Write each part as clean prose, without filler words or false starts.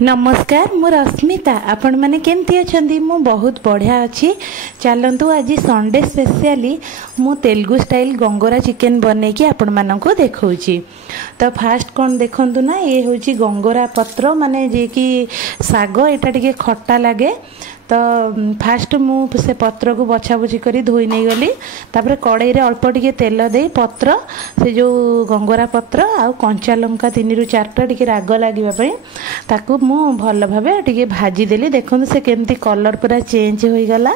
नमस्कार मु रश्मिता आपण मैंने केमती अच्छा मु बहुत बढ़िया अच्छी चलतु आज संडे स्पेशली मु तेलुगु स्टाइल गंगोरा चिकेन बने कि आपण मानक देखौची। तो फास्ट कौन देखंतु ना ये हूँ गंगोरा पत्र माने जे कि साग एटा टिके खट्टा लगे। तो फास्ट मु से पत्र को बछा बुछी करी धोई नहीं गली तापर कड़ाई रे अल्प टिके तेल दे पत्र से जो गंगोरा पत्र आ कंचा लंका 3 ରୁ 4टा टिके राग लागिबा पई ताकू मु भल भाबे टिके भाजी देली। देखंतु से केमती कलर पूरा चेंज होई गला।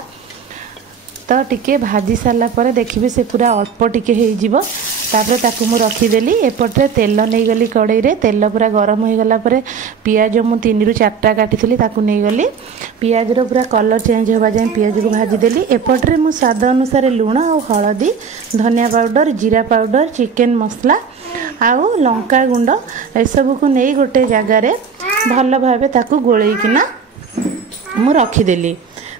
तो टिके भाजी सारा पर देखिए से पूरा अल्प टिके हो जीवो। तापर ताकू मु रखीदेली एपटे तेल नहीं गली कड़ाई रे तेल पूरा गरम हो गला पर पियाज मु 3 ରୁ 4टा काटी ताकू नहीं गली पियाज रो पूरा कलर चेंज होगा जाए पियाज को भाजी देली। एपटे मु स्वाद अनुसार लुण और हलदी धनिया पाउडर जीरा पाउडर चिकेन मसला आउ लंका गुंड एसबू को नहीं गोटे जगार भल भावे ताकू गोलैकिना मु रखीदेली।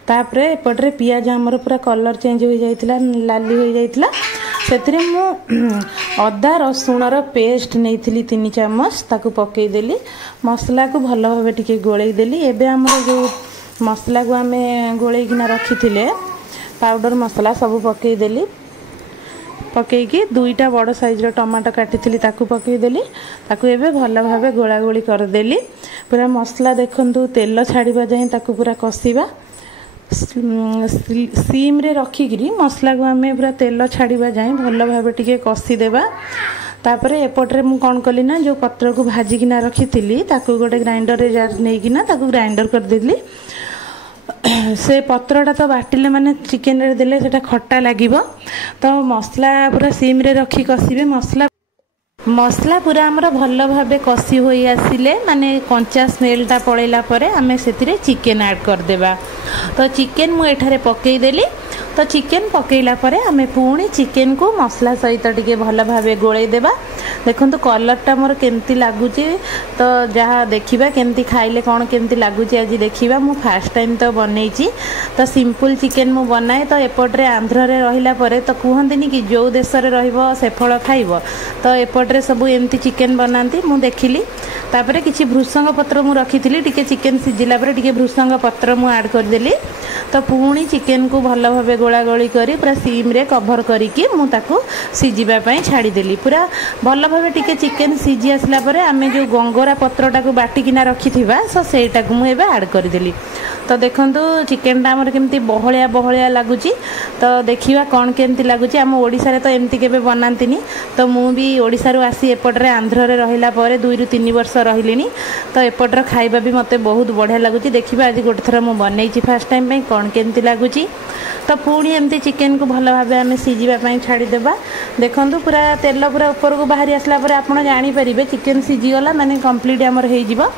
तापर एपटे पियाज आमर पूरा कलर चेंज हो जाइतिला लाली हो जाइतिला से मु अदा रसुणर पेस्ट नहीं 3 चामच ताकू पकईदेली मसला को भल भाव टिके गोलई देली। एबे हमर जो मसला को आमे गोलैकिना रखी पाउडर मसला सब पकईदेली पकईकी 2टा बड़ साइज टमाटो काटी ताकू पकईदेली ताकू एबे भल भाव गोला गोली करदेली। पूरा मसला देखंतु तेल छाड़ीबा जाए ताकू पूरा कसीबा सीम रे रखिकी मसला को आम पूरा तेल छाड़ीबा जाए भल भाव टिके कसीदेबा। तापर एपटे मु कौन कली ना जो पत्र को भाजिकिना रखी ताकू गोटे ग्राइंडर रे जार नहीं ताकू ग्राइंडर करदेली। से पत्रटा तो बाटिले माने चिकेन रे देले सेटा खट्टा लागिबो। तो मसला पूरा सीम रे रखी कसीबे मसला पूरा आमर भल भाव कसी हो आसिले माने कंचा स्मेलटा पड़ेला परे आमे सेतिरे चिकेन ऐड करदेबा। तो चिकेन मु एठारे पकईदेली। तो चिकेन पकईला परे आमे पुणी चिकेन को मसला सहित टिके भल भाव गोलई देबा। देखंतु कलरटा मोर केमती लागुची तो जहाँ देखिबा केमती खाइले कौन केमती लागुची आज देखिबा। मु फर्स्ट टाइम तो बनईची तो सिंपल चिकेन मु बनाए। तो एपटे आंध्र रे रहिला परे तो कहंतिनी कि जो देश रे रहिबो से फल खाइबो तो एपटे सब एमती चिकेन बनाती मु देखिली। तापर किछि भृसंग पत्र मु रखीथिली टिके चिकेन सिजिला परे टिके भृसंग पत्र मु ऐड कर देली। तो पुणी चिकेन को भल भाव गोला गोली करी पूरा सीम रे कभर करिकी मु ताकू सिजिबा पई छाड़ी देली। पूरा भल भाव टिके चिकेन सिजी आसला परे आमे जो गंगोरा पत्रटा को बाटिकिना रखिथिबा सो सेटा को मु एबे ऐड कर देली। तो देखंतु चिकेन टा हमर केमती बहलिया बहलिया लागुची। तो देखिबा कोन केमती लागुची। हम ओडिसा रे तो एमती केबे बनांतिनी। तो मु भी ओडिसा रो आसी एपटरे आंध्र रे रहिला परे 2 ରୁ 3 वर्ष रहिलिनी। तो एपटर खाइबा भी मते बहुत बढ़िया लागुची। देखिबा आज गोटे थरा मु बनैची फर्स्ट टाइम पे कोन केमती लागुची। तो पुणी एमती चिकेन को भल भाव आम सिझा छाड़ी देबा। देखंतु पूरा तेल पूरा ऊपर को बाहरी आसला परे आपण जानि परिबे चिकेन सिझीगला माने कंप्लीट आमर हो जिवो।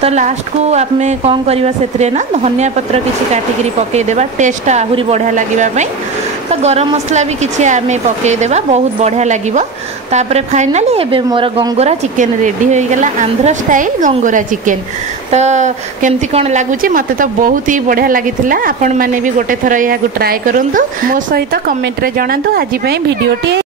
तो लास्ट को आम कौन करवा से ना धनिया पत्र किसी काटिकी पकईदेवा टेस्ट आहरी बढ़िया लगे। तो गरम मसला भी किसी आम पकईदेवा बहुत बढ़िया लगे। तापर फाइनाली एबे मोर गंगोरा चिकेन रेडी हो गला आंध्र स्टाइल गंगोरा चिकेन। तो केमती कौन लगुच मत तो बहुत ही बढ़िया लगी। आपण मैंने भी गोटे थर यह ट्राए करूँ मो सहित कमेंट रे जणातु। आज भिडियोटी